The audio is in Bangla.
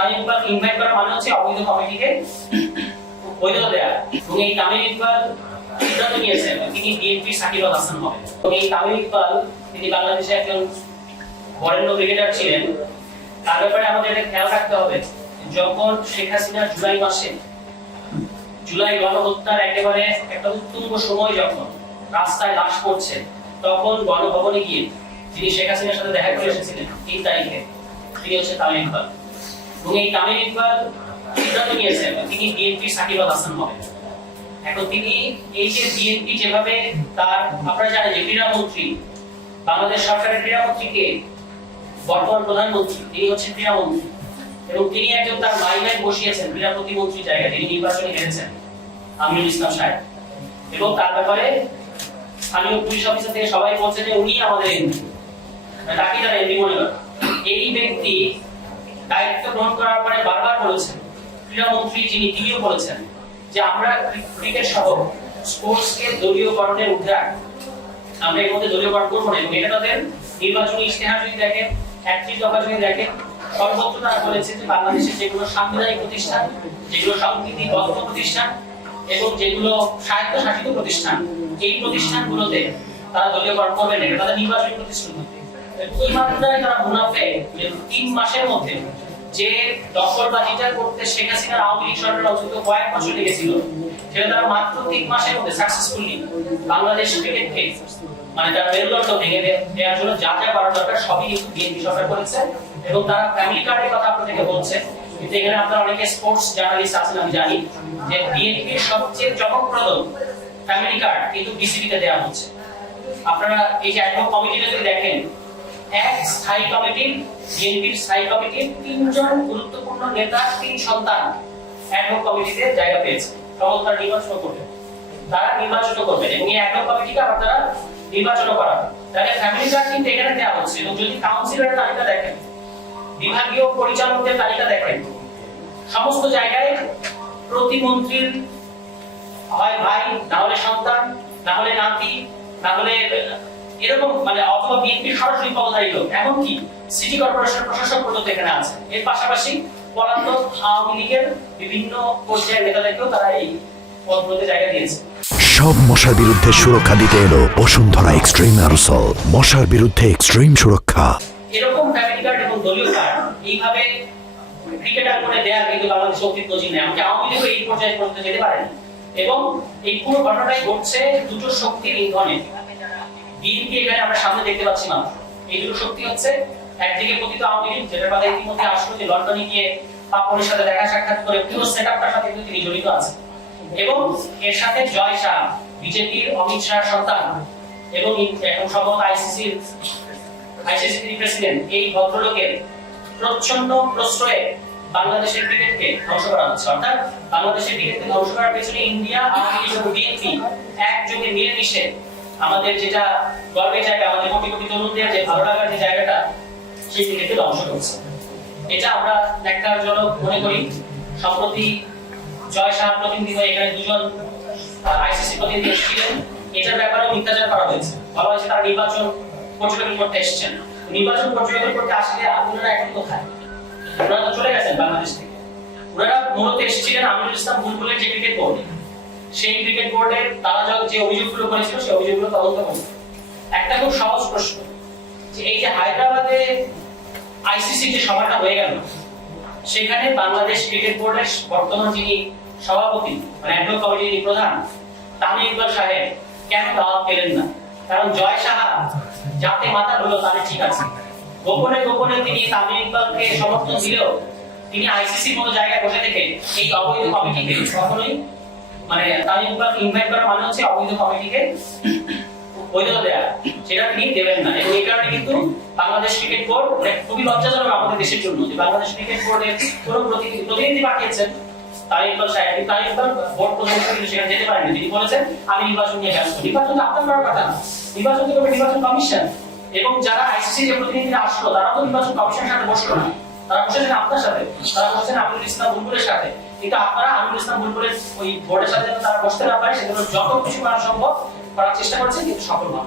তামিম ইকবাল ইনভাইট করা মানে হচ্ছে অবৈধ কমিটিকে বৈধতা দেয়া। এবং এই তামিম ইকবাল সিদ্ধান্ত নিয়েছেন তিনি বিএনপির সাকিব আল হাসান হবেন। এবং এই তামিম ইকবাল তিনি বাংলাদেশে একজন বরেণ্য ক্রিকেটার ছিলেন। তার ব্যাপারে আমাদের খেয়াল রাখতে হবে, যখন শেখ হাসিনা জুলাই গণহত্যার একেবারে একটা উত্তুঙ্গ সময়, যখন রাস্তায় লাশ পড়ছে, তখন গণভবনে গিয়ে যিনি শেখ হাসিনার সাথে দেখা করে এসেছিলেন 3 তারিখে, তিনি হচ্ছে তামিম ইকবাল। এবং এই তামিম ইকবাল সিদ্ধান্ত নিয়েছেন তিনি বিএনপির সাকিব আল হাসান হবেন। এখন তিনি এই যে বিএনপি যেভাবে তার, আপনারা জানেন যে ক্রীড়ামন্ত্রী, বাংলাদেশ সরকারের ক্রীড়ামন্ত্রীকে বর্তমান প্রধানমন্ত্রী, তিনি হচ্ছেন ক্রীড়ামন্ত্রী, এবং তিনি একজন তার মাইনায় বসিয়েছেন ক্রীড়া প্রতিমন্ত্রী জায়গায়, তিনি নির্বাচনে হেরেছেন আমিনুল ইসলাম সাহেব। এবং তার ব্যাপারে স্থানীয় পুলিশ অফিসার থেকে সবাই বলছে যে উনি আমাদের এমপি, তাকে তারা এমপি মনে করে। এই ব্যক্তি দায়িত্ব গ্রহণ করার পরে বারবার বলেছেন, ক্রীড়ামন্ত্রী যিনি, তিনিও বলেছেন যে আমরা ক্রিকেট সহ স্পোর্টসকে দলীয়করণের ঊর্ধ্বে রাখবো, আমরা এর মধ্যে দলীয়করণ করবো না। এবং এটা তাদের নির্বাচনী ইশতেহার যদি দেখেন, 31 দফা যদি দেখেন, সর্বত্র তারা বলেছে যে বাংলাদেশের যেগুলো সাংবিধানিক প্রতিষ্ঠান, যেগুলো সংবিধিবদ্ধ প্রতিষ্ঠান এবং যেগুলো স্বায়ত্তশাসিত প্রতিষ্ঠান, এই প্রতিষ্ঠানগুলোতে তারা দলীয়করণ করবে না, তাদের নির্বাচনী প্রতিশ্রুতি। এই মাত্রায় তারা মুনাফে 3 মাসের মধ্যে যে দখলবাজিটা করতে শেখ হাসিনার আওয়ামী লীগ সরকার অন্তত কয়েক বছর লেগেছিল, সেটা তারা মাত্র 3 মাসের মধ্যে সাকসেসফুলি বাংলাদেশ ক্রিকেটকে মানে তার মেরুদণ্ড ভেঙে দেওয়ার জন্য যা যা করার দরকার সবই কিন্তু বিএনপি সরকার করেছে। এবং তারা ফ্যামিলি কার্ডের কথা আপনাদেরকে বলছে, কিন্তু এখানে আপনারা অনেকে স্পোর্টস জার্নালিস্ট আছেন, আমি জানি যে বিএনপির সবচেয়ে চমকপ্রদ ফ্যামিলি কার্ড কিন্তু বিসিবিতে দেওয়া হচ্ছে। আপনারা এই যে অ্যাডহক কমিটিটা যদি দেখেন, এক স্থায়ী কমিটির, বিএনপির স্থায়ী কমিটির 3 জন গুরুত্বপূর্ণ নেতা, 3 সন্তান অ্যাডহক কমিটিতে জায়গা পেয়েছে। তারা নির্বাচন করবে, এবং এই অ্যাডহক কমিটিকে আবার তারা নির্বাচন করা। তাহলে ফ্যামিলি কার্ড কিন্তু এখানে দেওয়া হচ্ছে। এবং যদি কাউন্সিলরের তালিকা দেখেন, বিভাগীয় পরিচালকদের তালিকা দেখেন, সমস্ত জায়গায় প্রতিমন্ত্রীর হয় ভাই, না হলে সন্তান, না হলে নাতি, না হলে এরকম, মানে অথবা বিএনপির সরাসরি পদধারী লোক, এমনকি সিটি কর্পোরেশনের প্রশাসক পর্যন্ত এখানে আছে। এর পাশাপাশি পলাতক আওয়ামী লীগের বিভিন্ন পর্যায়ের নেতাদেরকেও তারা এই পদগুলোতে জায়গা দিয়েছে। সব মশার বিরুদ্ধে সুরক্ষা দিতে এলো বসুন্ধরা এক্সট্রিম অ্যারোসল, মশার বিরুদ্ধে এক্সট্রিম সুরক্ষা। এরকম ফ্যামিলি কার্ড এবং দলীয় কার্ড এইভাবে ক্রিকেটার করে দেয়া কিন্তু বাংলাদেশ অতীত নজির নেই, এমনকি আওয়ামী লীগও এই পর্যায়ে পর্যন্ত যেতে পারেনি। এবং এই পুরো ঘটনাটাই ঘটছে দুটো শক্তির ইন্ধনে। বিএনপি এখানে আমরা সামনে দেখতে পাচ্ছি না, এই দুটো শক্তি হচ্ছে একদিকে পতিত আওয়ামী লীগ, যেটার কথা ইতিমধ্যে আসলো যে লন্ডনে গিয়ে পাপনের সাথে দেখা সাক্ষাৎ করে পুরো সেটআপটার সাথে কিন্তু তিনি জড়িত আছেন। এবং এর সাথে জয় শাহ, বিজেপির অমিত শাহ সন্তান, এবং এখন সম্ভবত আইসিসির প্রেসিডেন্ট, এই ভদ্রলোকের প্রচ্ছন্ন প্রশ্রয়ে বাংলাদেশের ক্রিকেটকে ধ্বংস করা হচ্ছে। অর্থাৎ বাংলাদেশের ক্রিকেটকে ধ্বংস করার পেছনে ইন্ডিয়া, আওয়ামী লীগ এবং বিএনপি একযোগে মিলেমিশে আমাদের যেটা গর্বের জায়গা, আমাদের কোটি কোটি তরুণদের যে ভালো লাগার যে জায়গাটা, সেই ক্রিকেটকে ধ্বংস করছে। এটা আমরা ন্যাক্কারজনক মনে করি। সম্প্রতি জয় শাহ প্রতিনিধি হয়ে এখানে 2 জন আইসিসি প্রতিনিধি এসেছিলেন, এটার ব্যাপারে মিথ্যাচার করা হয়েছে। বলা হয়েছে তারা নির্বাচন পর্যবেক্ষণ করতে এসেছেন। নির্বাচন পর্যবেক্ষণ করতে আসলে আপনারা এখন কোথায়? ওনারা তো চলে গেছেন বাংলাদেশ থেকে। ওনারা মূলত এসেছিলেন আমিনুল ইসলাম বুলবুলের যে ক্রিকেট বোর্ড, সেই ক্রিকেট বোর্ডের তারা যে অভিযোগগুলো করেছিল, সেই অভিযোগগুলো তদন্ত করবে। একটা খুব সহজ প্রশ্ন, যে এই যে হায়দ্রাবাদে আইসিসি যে সভাটা হয়ে গেল, সেখানে বাংলাদেশ ক্রিকেট বোর্ডের বর্তমান যিনি সভাপতি, মানে অ্যাডহক কমিটির প্রধান তামিম ইকবাল সাহেব কেন দাওয়াত পেলেন না? কারণ জয় সাহা যাতে মাথা হলো তাহলে ঠিক আছে, গোপনে গোপনে তিনি তামিম ইকবালকে সমর্থন দিলেও তিনি আইসিসির মতো জায়গায় বসে থেকে এই অবৈধ কমিটিকে কখনোই, মানে তামিম ইকবাল ইনভাইট করা মানে হচ্ছে অবৈধ কমিটিকে বৈধতা দেয়া, সেটা তিনি দেবেন না। এবং এই কারণে কিন্তু বাংলাদেশ ক্রিকেট বোর্ড খুবই লজ্জাজনক আমাদের দেশের জন্য যে বাংলাদেশ ক্রিকেট বোর্ডের কোনো প্রতিনিধি পাঠিয়েছেন তামিম ইকবাল সাহেব, তামিম ইকবাল বোর্ড প্রধান সেখানে যেতে পারেনি। তিনি বলেছেন আমি নির্বাচন নিয়ে ব্যস্ত। নির্বাচন তো আপনার করার কথা না, নির্বাচন তো করবে নির্বাচন কমিশন। এবং যারা আইসিসি যে প্রতিনিধিরা আসলো, তারা তো নির্বাচন কমিশনের সাথে বসলো না, তারা বসেছেন আপনার সাথে, তারা বসেছেন আমিনুল ইসলাম বুলবুলের সাথে। কিন্তু আপনারা আমিনুল ইসলাম বুলবুলের ওই বোর্ডের সাথে তারা বসতে না পারে, সেগুলো যত কিছু করা সম্ভব করার চেষ্টা করছেন, কিন্তু সফল হন।